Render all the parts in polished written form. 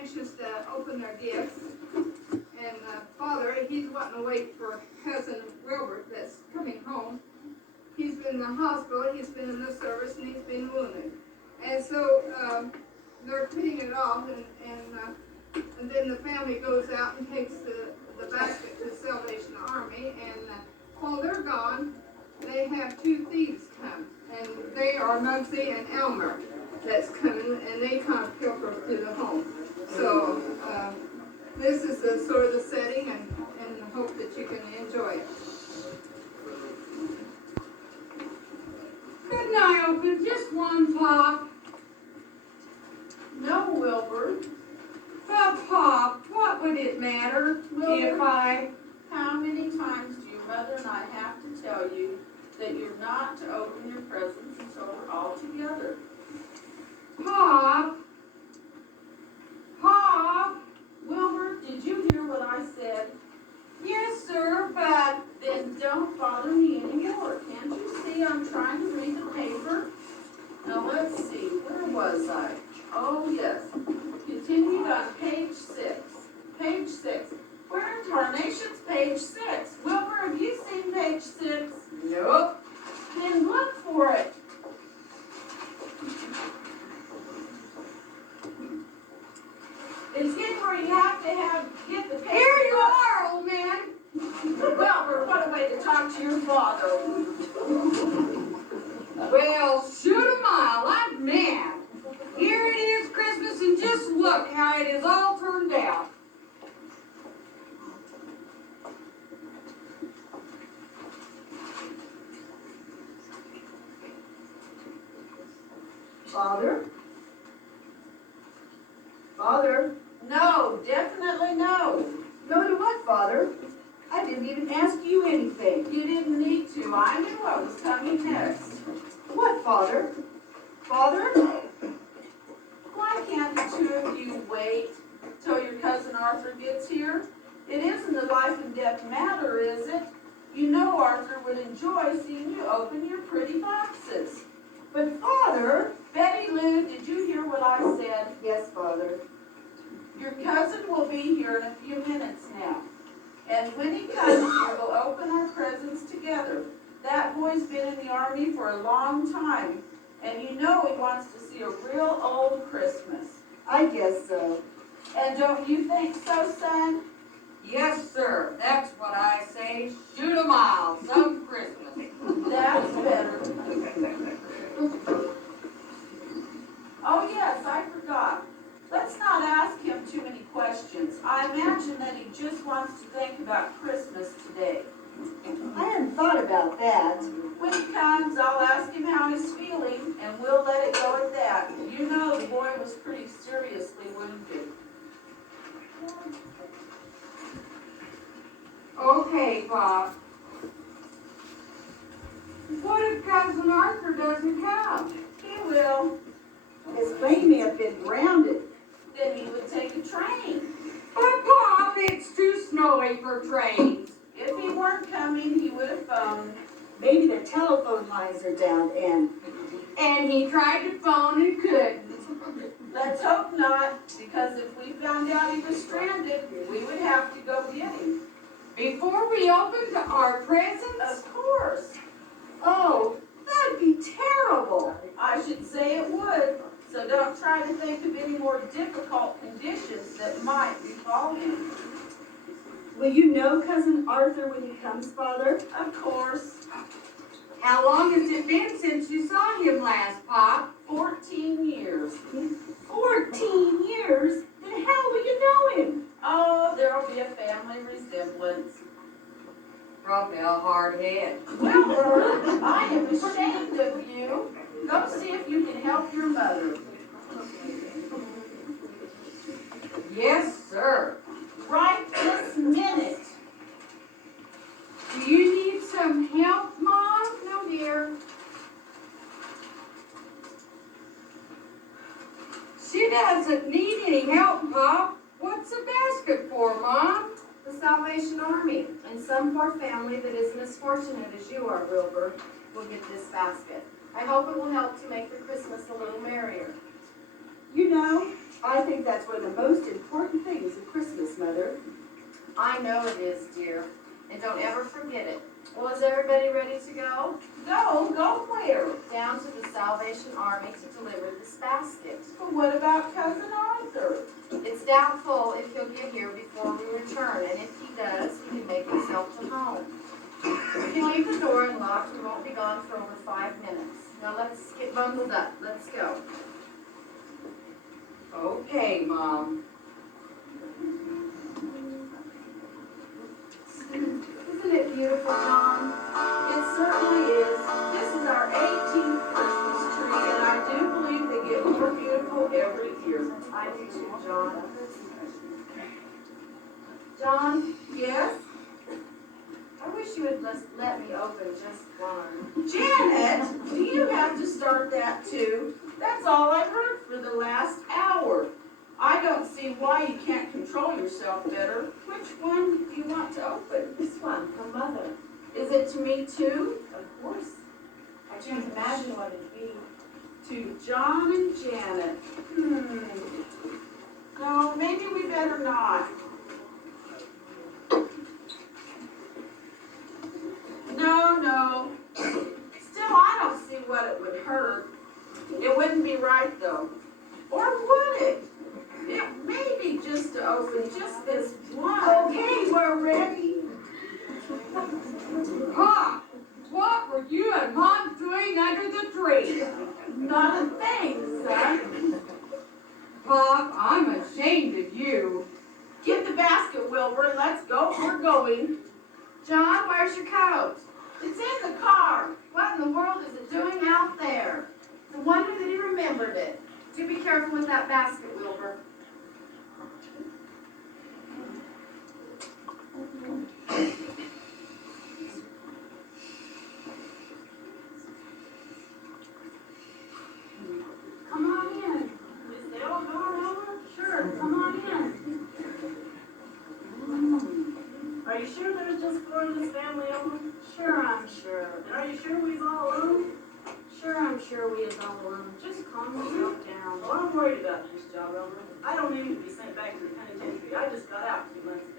anxious to open their gifts. And Father, he's wanting to wait for cousin Robert that's coming home. He's been in the hospital, he's been in the service, and he's been wounded. And so they're putting it off, and then the family goes out and takes the basket to Salvation Army. And while they're gone, they have two thieves come. And they are Mugsy and Elmer that's coming, and they come pilfer through the home. So this is the sort of the setting, and hope that you can enjoy it. Couldn't I open just one, Pop? No, Wilbur. But, Pop, what would it matter Wilbur, how many times do your mother and I have to tell you that you're not to open your presents until we're all together? Pop! Pop! Wilbur, did you hear what I said? Yes, sir, but... Then don't bother me anymore. Can't you see I'm trying to read the paper? Now let's see, where was I? Oh yes, continued on page 6. Page 6. Where in tarnation's page 6? Wilbur, have you seen page 6? Nope. Then look for it. It's getting where you have to get the paper. Here you are, old man. Wilbur, what a way to talk to your father. Well, shoot a mile, I'm mad. Here it is Christmas, and just look how it is all turned out. Father? Father? No, definitely no. No to what, Father? I didn't even ask you anything. You didn't need to. I knew what was coming next. What, Father? Father? Why can't the two of you wait till your cousin Arthur gets here? It isn't a life and death matter, is it? You know Arthur would enjoy seeing you open your pretty boxes. But, Father... Betty Lou, did you hear what I said? Yes, Father. Your cousin will be here in a few minutes now. And when he comes, we will open our presents together. That boy's been in the army for a long time, and you know he wants to see a real old Christmas. I guess so. And don't you think so, son? Yes, sir, that's what I say. Shoot a mile, some Christmas. That's better. Oh yes, I forgot. Let's not ask him too many questions. I imagine that he just wants to think about Christmas today. I hadn't thought about that. When he comes, I'll ask him how he's feeling, and we'll let it go at that. You know the boy was pretty seriously wounded. Okay, Pop. What if Cousin Arthur doesn't come? He will. His plane may have been grounded. Then he would take a train. But, Pop, it's too snowy for trains. If he weren't coming, he would have phoned. Maybe the telephone lines are down, And he tried to phone and couldn't. Let's hope not, because if we found out he was stranded, we would have to go get him. Before we opened our presents? Of course. Oh, that'd be terrible. I should say it would. So don't try to think of any more difficult conditions that might befall him. Will you know Cousin Arthur when he comes, Father? Of course. How long has it been since you saw him last, Pop? 14 years. 14 years? Then how will you know him? Oh, there'll be a family resemblance. Probably a hard head. Well, Bert, I am ashamed of you. Go see if you can help your mother. Yes, sir. Right this minute. Do you need some help, Mom? No, dear. She doesn't need any help, Pop. What's the basket for, Mom? The Salvation Army, and some poor family that isn't as fortunate as you are, Wilbur, will get this basket. I hope it will help to make the Christmas a little merrier. You know, I think that's one of the most important things of Christmas, Mother. I know it is, dear, and don't ever forget it. Well, is everybody ready to go? Go where? Down to the Salvation Army to deliver this basket. But what about Cousin Arthur? It's doubtful if he'll get here before we return, and if he does, he can make himself to home. You can leave the door unlocked. We won't be gone for over 5 minutes. Now let's get bundled up. Let's go. Okay, Mom. Isn't it beautiful, John? It certainly is. This is our 18th Christmas tree, and I do believe they get more beautiful every year. I do too, John. John, Yes? I wish you would let me open just one. Janet, do you have to start that too? That's all I've heard for the last hour. I don't see why you can't control yourself better. Which one do you want to open? This one from Mother. Is it to me too? Of course. I can't imagine what it'd be. To John and Janet. No, maybe we better not. No. Still, I don't see what it would hurt. It wouldn't be right though. Or would it? It may be just to open just this one. Okay, we're ready. Pop, what were you and Mom doing under the tree? Not a thing, son. Pop, I'm ashamed of you. Get the basket, Wilbur, and let's go. We're going. John, where's your coat? It's in the car. What in the world is it doing out there? It's a wonder that he remembered it. Do be careful with that basket, Wilbur. Come on in. Is they all gone over? Sure, come on in. Are you sure there's just four of this family over? Sure, I'm sure. And are you sure we's all alone? Sure, I'm sure we is all alone. Just calm yourself down. Well, I'm worried about this job, Elmer. I don't need to be sent back to the penitentiary. I just got out 2 months ago.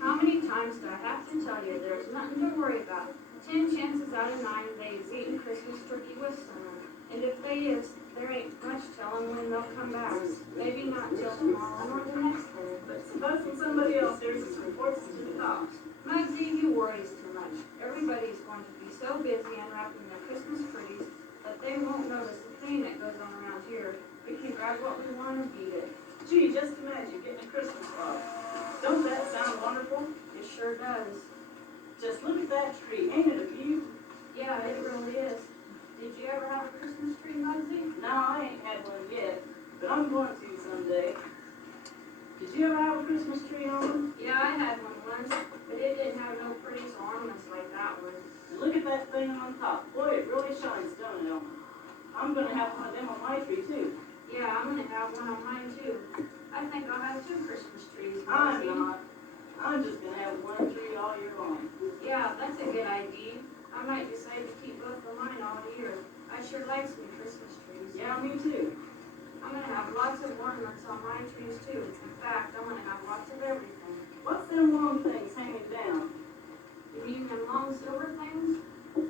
How many times do I have to tell you there's nothing to worry about? 10 chances out of 9 they is eating Christmas turkey with someone. And if they is, there ain't much telling when they'll come back. Maybe not till tomorrow or the next day. But supposing somebody else hears us reports to the cops. Mugsy, you worries too much. Everybody's going to be so busy unwrapping their Christmas trees that they won't notice the thing that goes on around here. We can grab what we want and beat it. Gee, just imagine getting a Christmas card. Don't that sound wonderful? It sure does. Just look at that tree. Ain't it a beaut? Yeah, it really is. Did you ever have a Christmas tree, Mugsy? No, I ain't had one yet, but I'm going to someday. Did you ever have a Christmas tree, Elmer? Yeah, I had one once, but it didn't have no pretty ornaments like that one. And look at that thing on top. Boy, it really shines, don't it, Elmer? I'm going to have one of them on my tree, too. Yeah, I'm gonna have one on mine too. I think I'll have 2 Christmas trees, I'm Mugsy. not. I'm just going to have one tree all year long. Yeah, that's a good idea. I might decide to keep both of mine all year. I sure like some Christmas trees. Yeah, me too. I'm gonna have lots of ornaments on my trees too. In fact, I'm gonna have lots of everything. What's them long things hanging down? You mean them long silver things?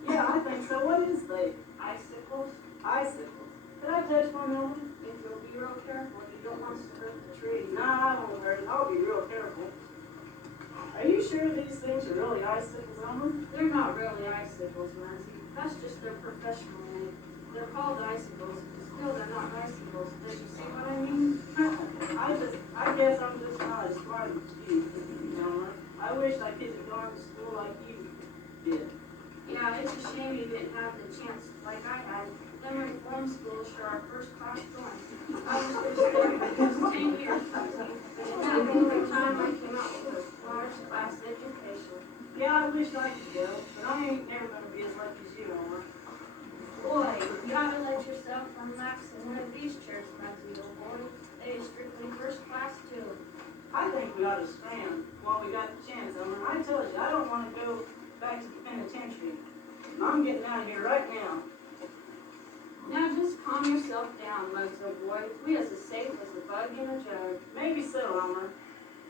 Yeah, I think so. What is they? Icicles? Icicles. Could I touch one of them? If you'll be real careful, you don't want to hurt the tree. Nah, I won't hurt it. I'll be real careful. Are you sure these things are really icicles, Elmer? They're not really icicles, Mugsy. That's just their professional name. They're called icicles, but still they're not icicles. Did you see what I mean? I guess I'm just not as smart as you, Elmer. I wish I could have gone to school like you did. Yeah, it's a shame you didn't have the chance like I had. Them reform schools sure are first class joint. I was there for just 10 years, Mugsy. And that only time I came out with a first class education. Yeah, I wish I could go, but I ain't never gonna be as lucky as you, Elmer. Boy, you gotta let yourself relax in one of these chairs, Mugsy, old boy. They is strictly first class too. I think we ought to scram while we got the chance, Elmer. I told you, I don't want to go back to the penitentiary. I'm getting out of here right now. Now just calm yourself down, Mugs, old boy. We is as safe as a bug in a jug. Maybe so, Elmer.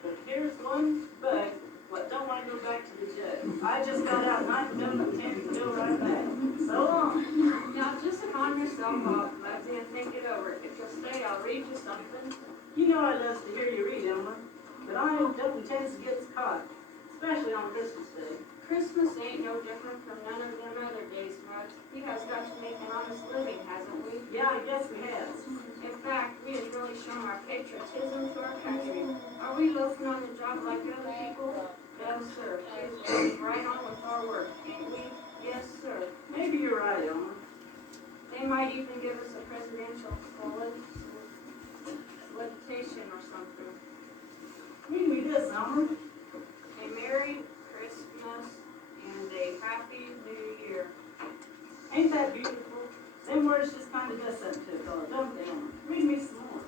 But here's one bug what don't want to go back to the jug. I just got out and I'm done with candy to go right back. So long. Now just calm yourself off, Mugsy, and think it over. If you'll stay, I'll read you something. You know I love to hear you read, Elmer. But I don't intend to get caught, especially on Christmas Day. Christmas ain't no different from none of them other days, Mugs. We has got to make an honest living, hasn't we? Yeah, I guess we have. In fact, we has really shown our patriotism to our country. Are we loafing on the job like other people? No, sir. We're going right on with our work, ain't we? Yes, sir. Maybe you're right, Elmer. They might even give us a presidential solicitation or something. Read me this, Elmer. A Merry Christmas and a Happy New Year. Ain't that beautiful? Them words just kind of does something to a fellow, don't they, Elmer? Read me some more.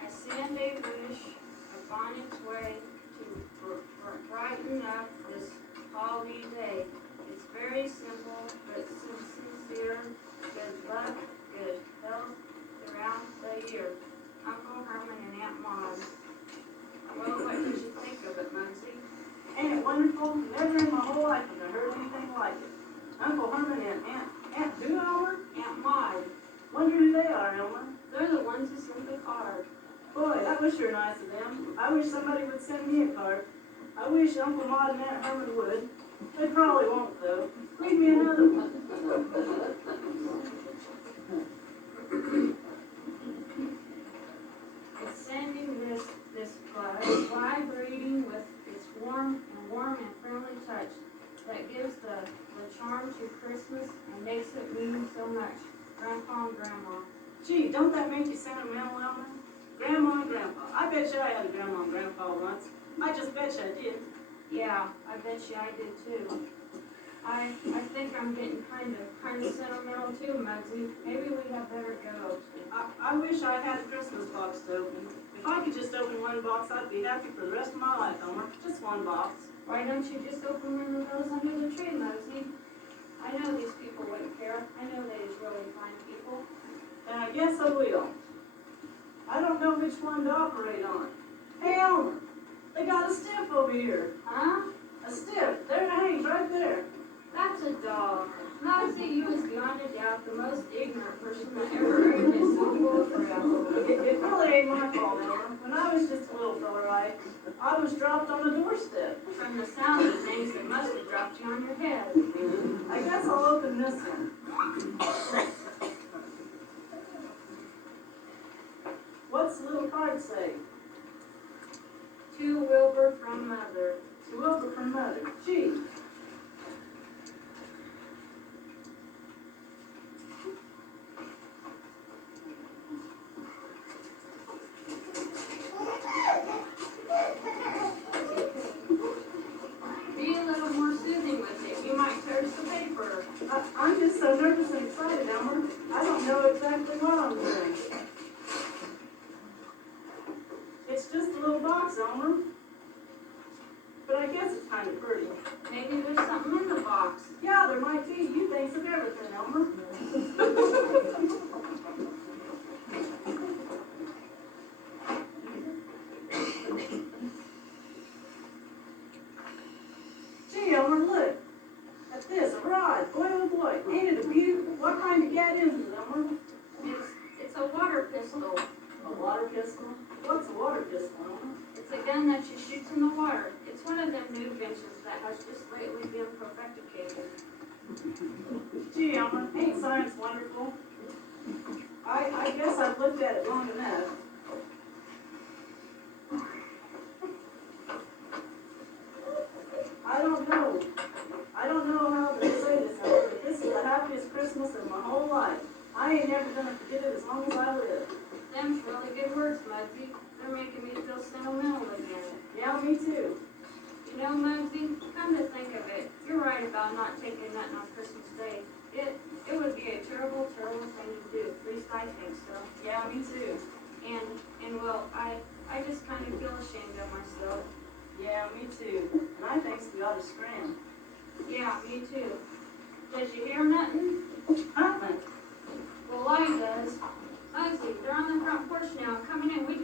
I send a wish upon its way to brighten up this holly day. It's very simple but sincere. Good luck, good health throughout the year. Uncle Herman and Aunt Maud. Well, what did you think of it, Mugsy? Ain't it wonderful? Never in my whole life have I heard anything like it. Uncle Herman and Aunt who, Elmer? Aunt Maud. Wonder who they are, Elmer. They're the ones who sent the card. Boy, that was sure nice of them. I wish somebody would send me a card. I wish Uncle Maud and Aunt Herman would. They probably won't, though. Read me another one. It's sending this vibrating with its warm and friendly touch that gives the charm to Christmas and makes it mean so much. Grandpa and Grandma. Gee, don't that make you sentimental, Elmer? Grandma and Grandpa. I bet you I had a grandma and grandpa once. I just bet you I did. Yeah, I bet you I did too. I think I'm getting kind of sentimental too, Mugsy. Maybe we had better go. I wish I had a Christmas box to open. If I could just open one box, I'd be happy for the rest of my life, Elmer. Just one box. Why don't you just open one of those under the tree, Mugsy? I know these people wouldn't care. I know they's really fine people. And I guess I will. I don't know which one to operate on. Hey, Elmer, they got a stiff over here. Huh? A stiff. There it hangs, right there. That's a dog. Mugsy, you is beyond a doubt the most ignorant person that ever heard this whole around. It really ain't my fault, Elmer. When I was just a little fella, I was dropped on a doorstep. From the sound of things, it must have dropped you on your head. I guess I'll open this one. What's the little card say? To Wilbur from Mother. To Wilbur from Mother. Gee. Be a little more soothing with it. You might tear the paper. I'm just so nervous and excited, Elmer. I don't know exactly what I'm doing. It's just a little box, Elmer. But I guess it's kind of pretty. Maybe there's something in the box. Yeah, there might be. You think of everything, Elmer. Gee, Elmer, look. At this, a rod. Boy, oh boy. Ain't it a beautiful? What kind of cat is it, Elmer? It's a water pistol. A water pistol? What's a water pistol, Elmer? It's a gun that you shoot in the water. It's one of them new inventions that has just lately been perfecticated. Gee, Elmer, ain't science wonderful? I guess I've looked at it long enough. I don't know how to say this, Elmer, but this is the happiest Christmas of my whole life. I ain't never gonna forget it as long as I live. Them's really good words, Mugsy. They're making me feel sentimental again. Yeah, me too. You know, Mugsy, come to think of it, you're right about not taking nothing on Christmas Day. It would be a terrible, terrible thing to do. At least I think so. Yeah, me too. And well, I just kind of feel ashamed of myself. Yeah, me too. And I think we ought to scram. Yeah, me too. Does you hear nothing? Huh? Well, I does. Mugsy, they're on the front porch now, coming in. We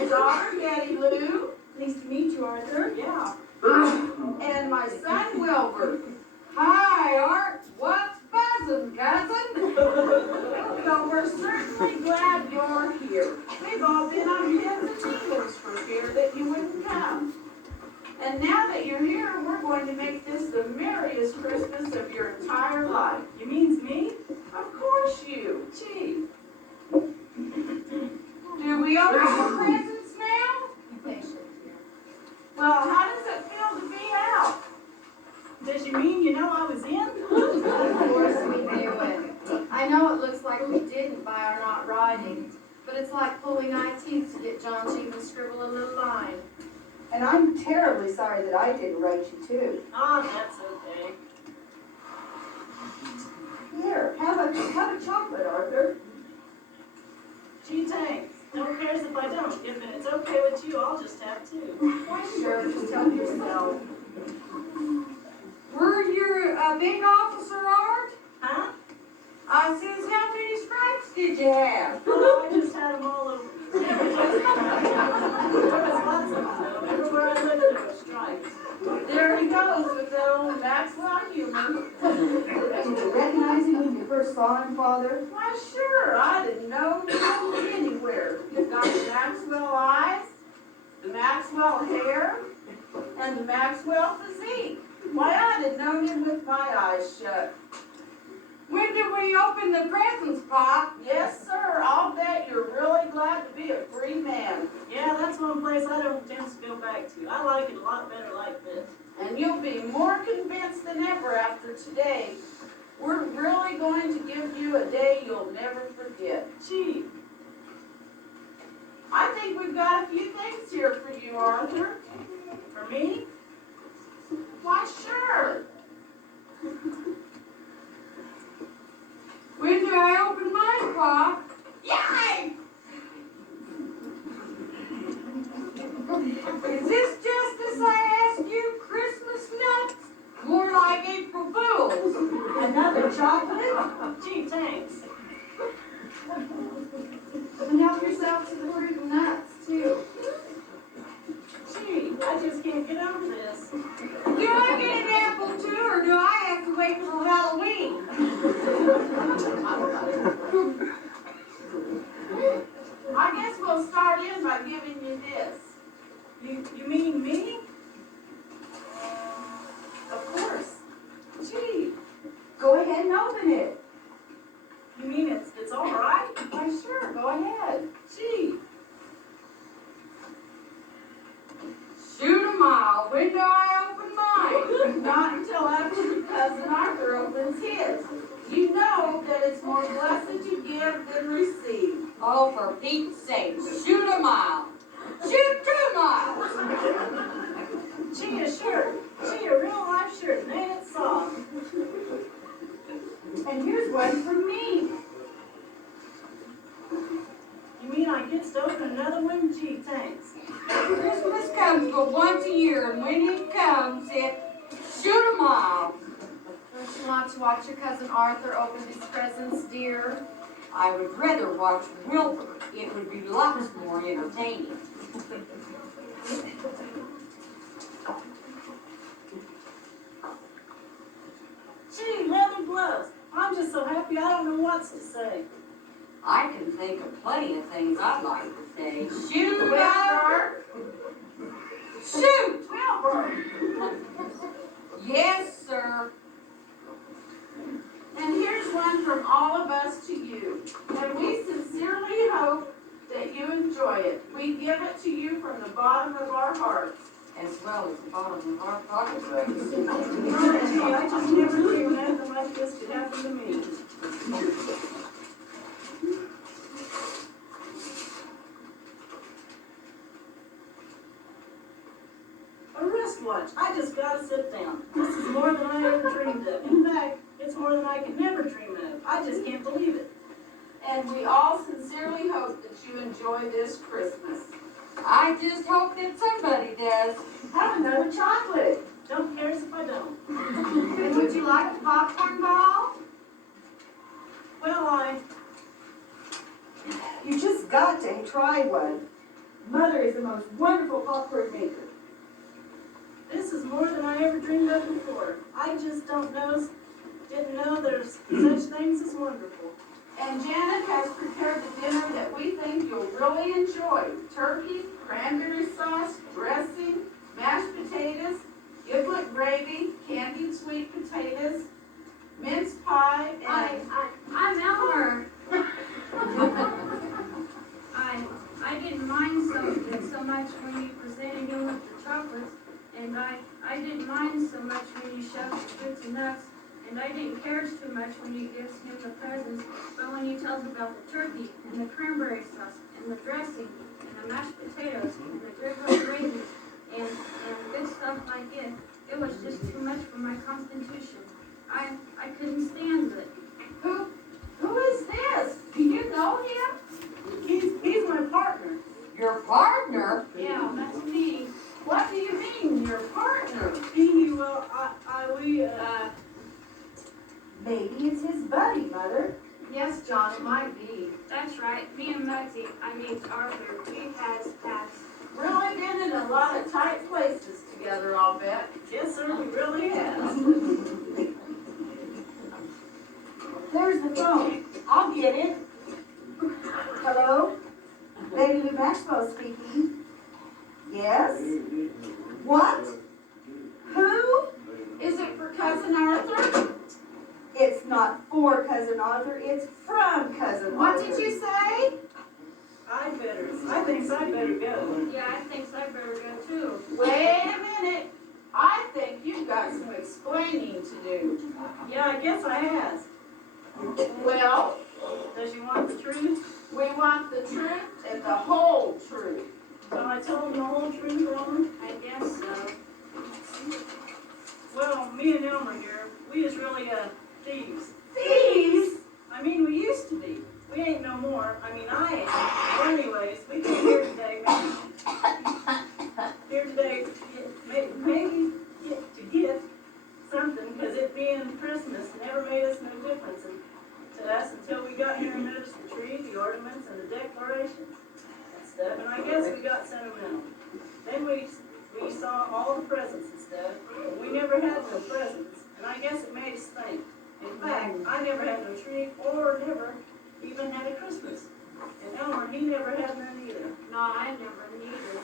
my daughter Betty Lou, Pleased to meet you, Arthur. Yeah. and my son Wilbur. Hi, Art. What's buzzing, cousin? So we're certainly glad you're here. We've all been on pins and needles for fear that you wouldn't come. And now that you're here, we're going to make this the merriest Christmas of your entire life. You means me? Of course you. Gee. Do we open the presents now? Be patient, dear. Well, how does it feel to be out? Does you mean you know I was in? Of course we knew it. I know it looks like we didn't by our not writing, but it's like pulling eye teeth to get John to even scribble a little line. And I'm terribly sorry that I didn't write you too. Ah, that's okay. Here, have a chocolate, Arthur. Gee, thanks. Don't care if I don't. If it's okay with you, I'll just have two. Why, sure, just help yourself. Were you a big officer, Art? Huh? I says, how many stripes did you have? Oh, I just had them all over me. There was lots of them, though. Everywhere I looked, there were stripes. There he goes with that old Maxwell humor. Did you recognize him when you first saw him, Father? Why, sure, I didn't know him anywhere. He's got the Maxwell eyes, the Maxwell hair, and the Maxwell physique. Why, I'd have known him with my eyes shut. When did we open the presents, Pop? Yes, sir, I'll bet you're really glad to be a free man. Yeah, that's one place I don't tend to go back to. I like it a lot better like this. And you'll be more convinced than ever after today. We're really going to give you a day you'll never forget. Gee, I think we've got a few things here for you, Arthur. for me? Why, sure. When do I open mine, Pop? Yay! Is this just as I asked you, Christmas nuts? More like April Fools. Another chocolate? Gee, thanks. And help yourself to the fruit and nuts, too. Gee, I just can't get over this. Do I get an apple too, or do I have to wait till Halloween? I guess we'll start in by giving you this. You mean me? Of course. Gee, Go ahead and open it. You mean it's all right? why sure, go ahead. Gee, Shoot 'em out. When do I open mine? not until after your cousin Arthur opens his. You know that it's more blessed to give than receive. Oh, for Pete's sake, shoot a mile. Shoot 2 miles. Gee, a shirt. Gee, a real life shirt. And ain't it soft? And here's one from me. You mean I get to open another one? Gee, thanks. Christmas comes but once a year, and when it comes, shoot a mile. Don't you want to watch your cousin Arthur open his presents, dear? I would rather watch Wilbur. It would be lots more entertaining. Gee, leather gloves. I'm just so happy I don't know what to say. I can think of plenty of things I'd like to say. Shoot up. Wilbur, Shoot. Wilbur. Yes, sir. And here's one from all of us to you. And we sincerely hope that you enjoy it. We give it to you from the bottom of our hearts. As well as the bottom of our pocketbooks. Oh, gee, I just never dreamed nothing like this could happen to me. A wristwatch. I just gotta sit down. This is more than I ever dreamed of. In fact, it's more than I could never dream of. I just can't believe it. And we all sincerely hope that you enjoy this Christmas. I just hope that somebody does. Have another chocolate. Don't care if I don't. And would you like a popcorn ball? Well, You just got to try one. Mother is the most wonderful popcorn maker. This is more than I ever dreamed of before. I just didn't know there's such things as wonderful. And Janet has prepared the dinner that we think you'll really enjoy. Turkey, cranberry sauce, dressing, mashed potatoes, giblet gravy, candied sweet potatoes, mince pie, and... I'm Elmer. I didn't mind so much when you presented him with the chocolates, and I didn't mind so much when you shoved the fruits and nuts, and I didn't care too much when you gives him the presents, but when you tells about the turkey and the cranberry sauce and the dressing and the mashed potatoes and the giblet gravy and good stuff like it was just too much for my constitution. I couldn't stand it. Who is this? Do you know him? He's my partner. Your partner? Yeah, that's me. What do you mean, your partner? Maybe it's his buddy, Mother. Yes, John, it might be. That's right. Me and Arthur, we has passed. Really been in a lot of tight places together, I'll bet. Yes, sir, we really have. There's the phone. I'll get it. Hello? Lady Lou Maxwell speaking. Yes? What? Who? Is it for Cousin Arthur? It's not for Cousin Arthur, it's from Cousin What Arthur. did you say? I think I'd better go. Yeah, I think I better go too. Wait a minute. I think you've got some explaining to do. Yeah, I guess I has. Well, Does you want the truth? we want the truth and the whole truth. So I told him the whole truth, Elmer? I guess so. Well, me and Elmer here, we is really thieves. Thieves? I mean, we used to be. We ain't no more. I mean, I ain't. Well, anyways, we came here today, maybe get something, because it being Christmas never made us no difference to us until we got here and noticed the tree, the ornaments, and the decorations and stuff. And I guess we got sentimental. Then we saw all the presents and stuff, and we never had no presents. And I guess it made us think. In fact, I never had no tree or never even had a Christmas. And Elmer, he never had none either. No, I never neither.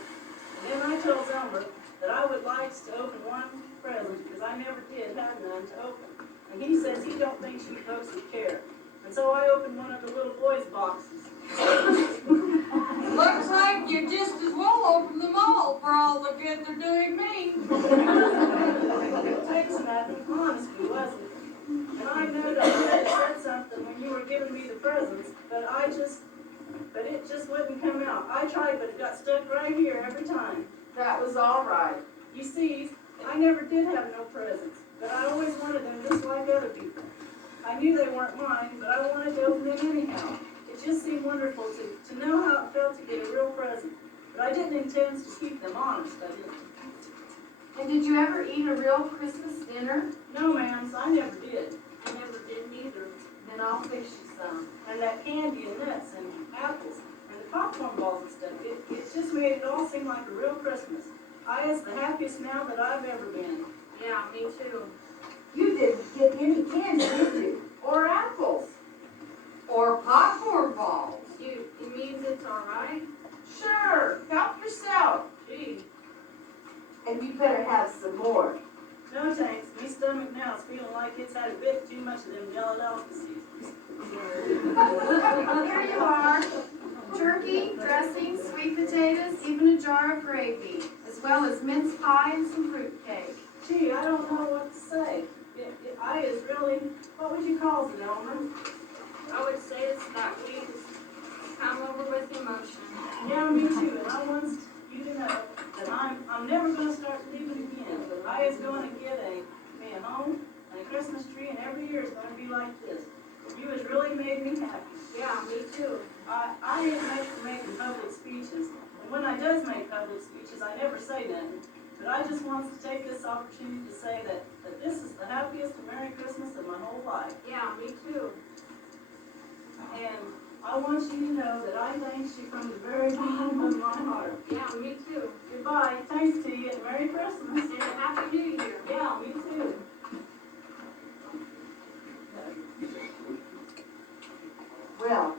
And then I told Elmer that I would like to open one present because I never did have none to open. And he says he don't think you folks would care. And so I opened one of the little boys' boxes. Looks like you just as well open them all for all the good they're doing me. It takes nothing, honestly, wasn't it? And I know that you had said something when you were giving me the presents, but it just wouldn't come out. I tried, but it got stuck right here every time. That was all right. You see, I never did have no presents, but I always wanted them just like other people. I knew they weren't mine, but I wanted to open them anyhow. It just seemed wonderful to know how it felt to get a real present. But I didn't intend to keep them honest, I didn't. And did you ever eat a real Christmas dinner? No, ma'am, I never did. I never did neither. Then I'll fix you some. And that candy and nuts and apples and the popcorn balls and stuff, it just made it all seem like a real Christmas. I is the happiest now that I've ever been. Yeah, me too. You didn't get any candy, did you? Or apples. Or popcorn balls. It means it's all right? Sure, help yourself. Gee. And you better have some more. No thanks, my stomach now is feeling like it's had a bit too much of them jello delicacies. Here you are. Turkey, dressing, sweet potatoes, even a jar of gravy, as well as mince pie and some fruit cake. Gee, I don't know what to say. I is really, what would you call it, Elmer? I would say it's that we just come over with emotion. Yeah, me too, and I want you to know that I'm never gonna start leaving again. I is gonna get me a home and a Christmas tree, and every year is gonna be like this. You has really made me happy. Yeah, me too. I ain't made for making public speeches, and when I does make public speeches, I never say nothing. But I just wants to take this opportunity to say that this is the happiest and Merry Christmas of my whole life. Yeah, me too. And I want you to know that I thank you from the very bottom of my heart. Yeah, me too. Goodbye, thanks to you, and Merry Christmas. And Happy New Year. Yeah, me too. Well,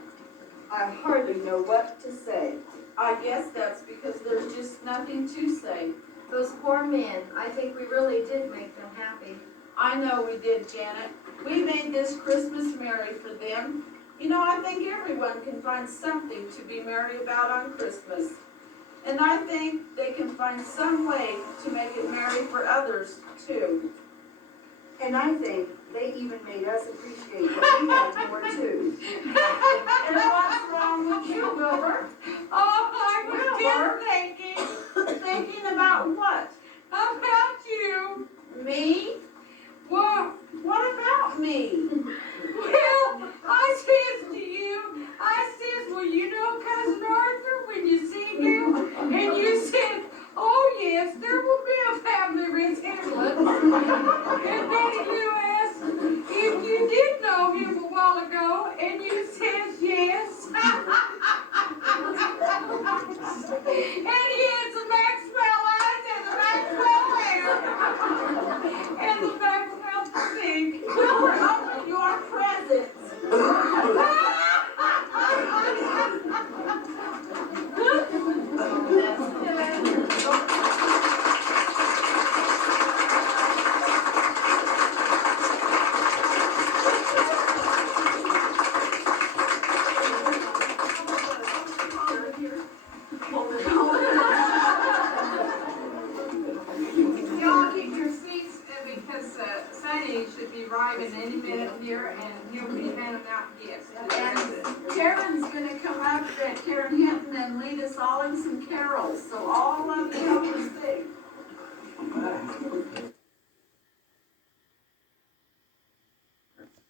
I hardly know what to say. I guess that's because there's just nothing to say. Those poor men, I think we really did make them happy. I know we did, Janet. We made this Christmas merry for them. You know, I think everyone can find something to be merry about on Christmas. And I think they can find some way to make it merry for others, too. And I think they even made us appreciate what we had more too. And what's wrong with you, Wilbur? Oh, I was Wilbur? just Thinking about what? about you. Me? Well, What about me? well, I says to you, I says, well, you know Cousin Arthur when you see him? And you said, oh yes, there will be a family resemblance. And Betty Lou asked if you did know him a while ago, and you said yes. And he had the Maxwell eyes and the Maxwell hair. And the Maxwell physique. Wilbur, open your presents. Y'all keep your seats because Sonny should be arriving any minute here and he'll be handing out gifts. And Karen's gonna come up, Karen Hinton, and lead us all in some carols, so all of you help us sing.